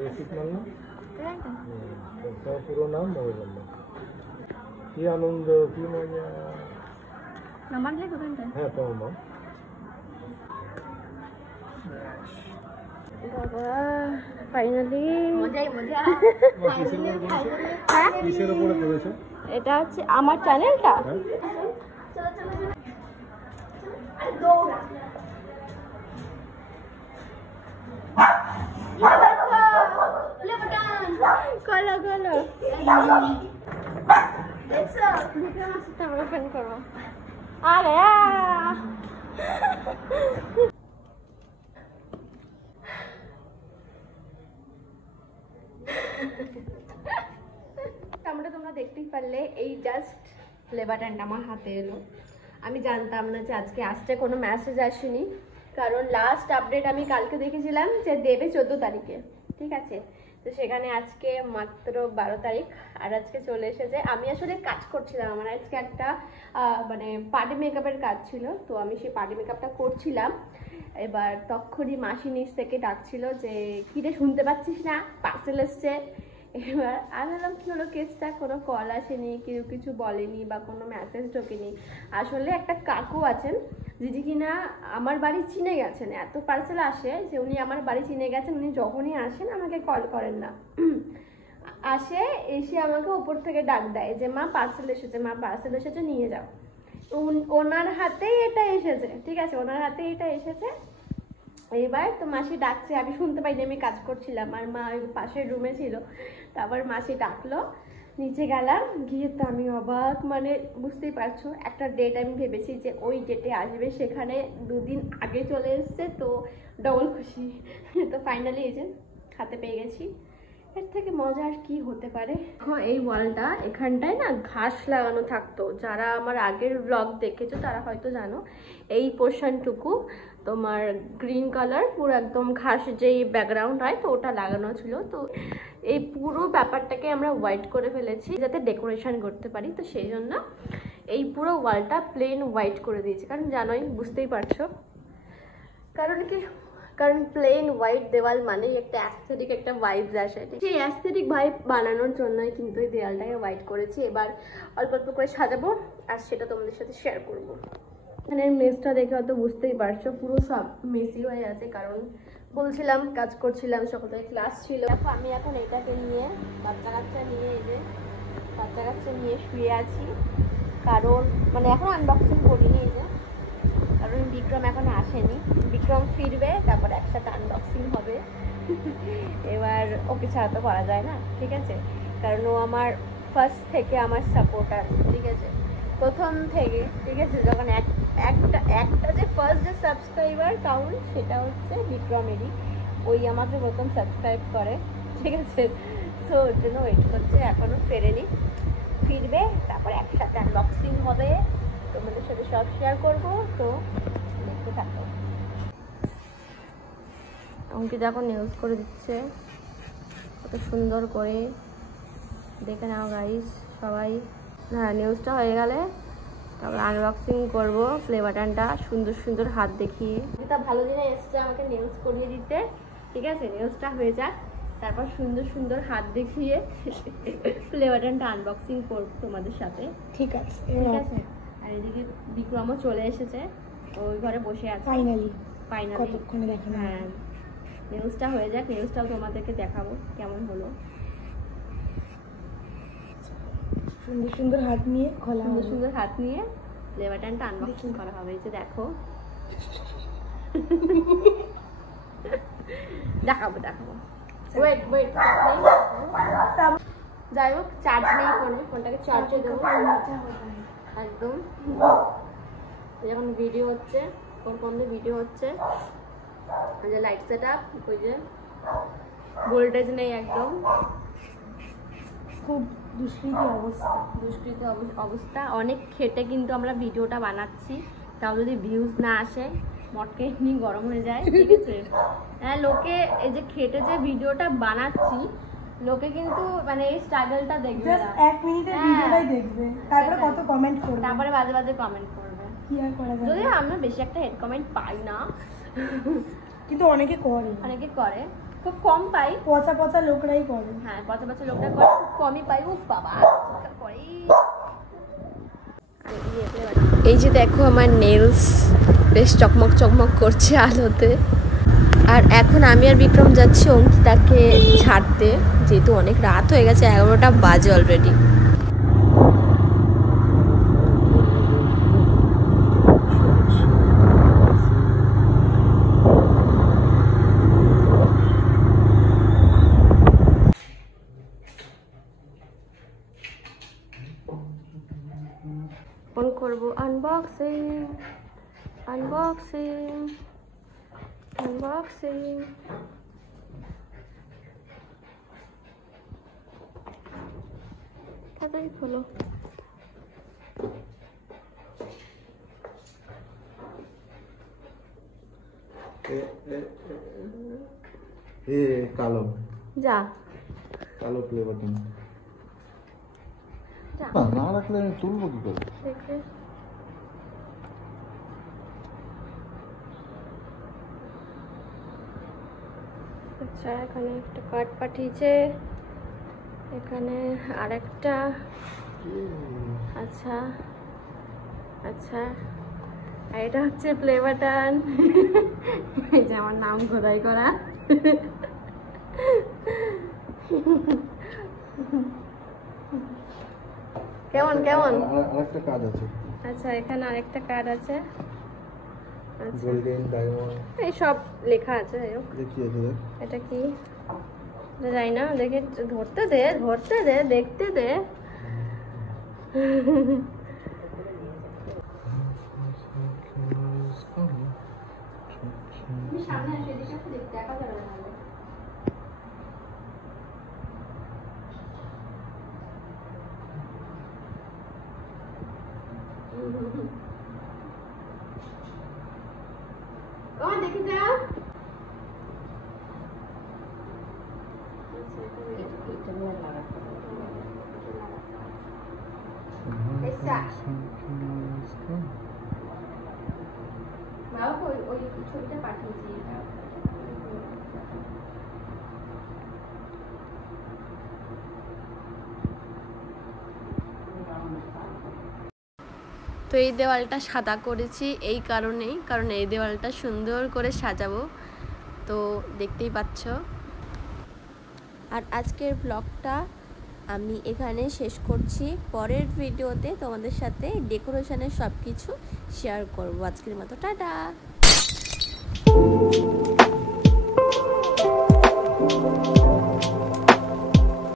Receipt মারলাম পুরো নাম বলে বললাম কি আনন্দ কি মজা নাম্বার লেখ ওখানটা হ্যাঁ তোমার নাম বাবা ফাইনালি কিসের উপরে করেছো এটা হচ্ছে আমার চ্যানেলটা खोलो खोलो ओपन करो आ गया তোমরা দেখতেই পারলে এই জাস্ট প্লে বাটনটা আমার হাতে এলো আমি জানতাম না যে আজকে আসতে কোনো মেসেজ আসেনি কারণ লাস্ট আপডেট আমি কালকে দেখেছিলাম যে দেবে 14 তারিখে ঠিক আছে তো সেখানে আজকে মাত্র 12 তারিখ আর আজকে চলে এসেছে আমি আসলে কাজ করছিলাম আমার আজকে একটা মানে পার্টি মেকআপের কাজ ছিল তো আমি সেই পার্টি মেকআপটা করছিলাম এবার তখনই মাসি নিচ থেকে ডাকছিল যে কিরে শুনতে পাচ্ছিস না পার্সেল এসছে এবার আমি বললাম কি হলো কেসটা কোনো কল আসেনি কেউ কিছু বলেনি বা কোনো মেসেজ ঢোকেনি আসলে একটা কাকু আছেন যিনি কিনা আমার বাড়ি চিনে গেছেন এত পার্সেল আসে যে উনি আমার বাড়ি চিনে গেছেন উনি যখনই আসেন আমাকে কল করেন না আসে এসে আমাকে উপর থেকে ডাক দেয় যে মা পার্সেল এসেছে নিয়ে যাও ওনার হাতেই এটা এসেছে ঠিক আছে ওনার হাতেই এটা এসেছে এবার তো মাসি ডাকছে আমি শুনতে পাইনি আমি কাজ করছিলাম আর মা ওই পাশের রুমে ছিল তারপর মাসি ডাকলো নিচে গেলাম গিয়ে তো আমি অবাক মানে বুঝতেই পারছো একটা ডেট আমি ভেবেছি যে ওই ডেটে আসবে সেখানে 2 দিন আগে চলে এসছে তো ডবল খুশি তো ফাইনালি এই যে হাতে পেয়ে গেছি এর থেকে মজা আর কি হতে পারে এই ওয়ালটা এখানটায় না ঘাস লাগানো থাকতো যারা আমার আগের ব্লগ দেখেছো তারা হয়তো জানো এই পোর্শনটুকু তোমার গ্রিন কালার পুরো একদম ঘাস যেই ব্যাকগ্রাউন্ড হয় তো ওটা লাগানো ছিল তো এই পুরো ব্যাপারটাকে আমরা হোয়াইট করে ফেলেছি যাতে ডেকোরেশন করতে পারি তো সেই জন্য এই পুরো ওয়ালটা প্লেন হোয়াইট করে দিয়েছি কারণ জানোই বুঝতেই পারছো কারণ প্লেন হোয়াইট দেওয়াল মানেই একটা অ্যাস্থেটিক একটা ভাইবস আসে সেই অ্যাস্থেটিক ভাইব বানানোর জন্যই কিন্তু এই দেওয়ালটাকে হোয়াইট করেছি এবার অল্প অল্প করে সাজাবো আর সেটা তোমাদের সাথে শেয়ার করবো এখানে মেসটা দেখে হয়তো বুঝতেই পারছো পুরো সব মেসি হয়ে আছে কারণ বলছিলাম কাজ করছিলাম সকাল থেকে ক্লাস ছিল দেখো আমি এখন এটাকে নিয়ে বাচ্চা কাচ্চা নিয়ে শুয়ে আছি কারণ মানে এখন আনবক্সিং করিনি এই যে কারণ বিক্রম এখন আসেনি বিক্রম ফিরবে তারপর একসাথে আনবক্সিং হবে এবার ওকে ছাড়া তো করা যায় না ঠিক আছে কারণ ও আমার ফার্স্ট থেকে আমার সাপোর্টার ঠিক আছে প্রথম থেকে ঠিক আছে যখন একটা যে ফার্স্ট যে সাবস্ক্রাইবার কাউন্ট সেটা হচ্ছে বিক্রমেরই ওই আমাকে প্রথম সাবস্ক্রাইব করে ঠিক আছে তো ওর জন্য ওয়েট করছে এখনো ফেরেনি ফিরবে তারপর একসাথে আনবক্সিং হবে তোমাদের সাথে সব শেয়ার করবো তো দেখতে থাকো অঙ্কিতা এখন ইউজ করে দিচ্ছে কত সুন্দর করে দেখে নাও গাইস সবাই হ্যাঁ নিউজটা হয়ে গেলে তারপর আনবক্সিং করবো প্লে বাটনটা সুন্দর সুন্দর হাত দেখিয়ে এটা ভালো দিনে এসছে আমাকে নিউজ করিয়ে দিতে ঠিক আছে নিউজটা হয়ে যাক তারপর সুন্দর সুন্দর হাত দেখিয়ে প্লে বাটনটা আনবক্সিং করবো তোমাদের সাথে ঠিক আছে আর এদিকে বিক্রমও চলে এসেছে ওই ঘরে বসে আছে ফাইনালি কতক্ষণে দেখানো হ্যাঁ নিউজটা হয়ে যাক নিউজটাও তোমাদেরকে দেখাবো কেমন হলো সুন্দর সুন্দর হাত নিয়ে প্লে বাটনটা আনবক্সিং করা হবে এই যে দেখো দেখাবো ওয়েট যাই হোক চার্জ নেই ফোনটাকে চার্জে দেবো একদম যখন ভিডিও হচ্ছে ফোন ভিডিও হচ্ছে ওই যে লাইট সেট আপ ওই যে ভোল্টেজ নেই একদম খুব দুষ্কৃত অবস্থা অনেক খেটে কিন্তু আমরা ভিডিওটা বানাচ্ছি তাও যদি ভিউজ না আসে মটকে এমনি গরম হয়ে যায় ঠিক আছে হ্যাঁ লোকে এই যে খেটে যে ভিডিওটা বানাচ্ছি লোকে কিন্তু মানে এই স্ট্রাগলটা দেখবে না 1 মিনিটের ভিডিওটাই দেখবে তারপরে কত কমেন্ট করবে তারপরে বাজে বাজে কমেন্ট করবে কি আর করা যাবে যদি আমরা বেশি একটা হেড কমেন্ট পাই না কিন্তু অনেকে করে খুব কম পাই, পচা পচা লোকরাই করে। হ্যাঁ পচা পচা লোকটা করে, খুব কমই পাই। ও বাবা করে। এই যে দেখো আমার নেলস বেশ চকমক চকমক করছে আলোতে। আর এখন আমি আর বিক্রম যাচ্ছি অঙ্কিতাকে ছাড়তে, যেহেতু অনেক রাত হয়ে গেছে, 11টা বাজে অলরেডি। ফোন করবো, আনবক্সিং আনবক্সিং আনবক্সিং। তাড়াতাড়ি খোলো। কালো যা কালো প্লে বাটন যা না রাখলে আমি তুলবো কি করে? দেখে আচ্ছা, এখানে একটা কার্ড পাঠিয়েছে, এখানে আরেকটা। আচ্ছা আচ্ছা, আর এটা হচ্ছে প্লে বাটন। এই যে আমার নাম খোদাই করা। কেমন কেমন? আরেকটা কাজ আছে। আচ্ছা, এখানে আরেকটা কার্ড আছে। আচ্ছা, গোল্ডেন ডায়মন্ড এই সব লেখা আছে। যাই হোক, দেখি আছে দেখ। এটা কি যাই না, দেখে ধরতে দে দেখতে দে। সামনে আসে, এদিকে একটু দেখা যাবে না। দেখে যা। বাবা ওই ছবিটা পাঠিয়েছি। তো এই দেওয়ালটা সাদা করেছি এই কারণেই, কারণ এই দেওয়ালটা সুন্দর করে সাজাবো, তো দেখতেই পাচ্ছ। আর আজকের ব্লগটা আমি এখানে শেষ করছি। পরের ভিডিওতে তোমাদের সাথে ডেকোরেশনের সব কিছু শেয়ার করবো। আজকের মতো টাটা।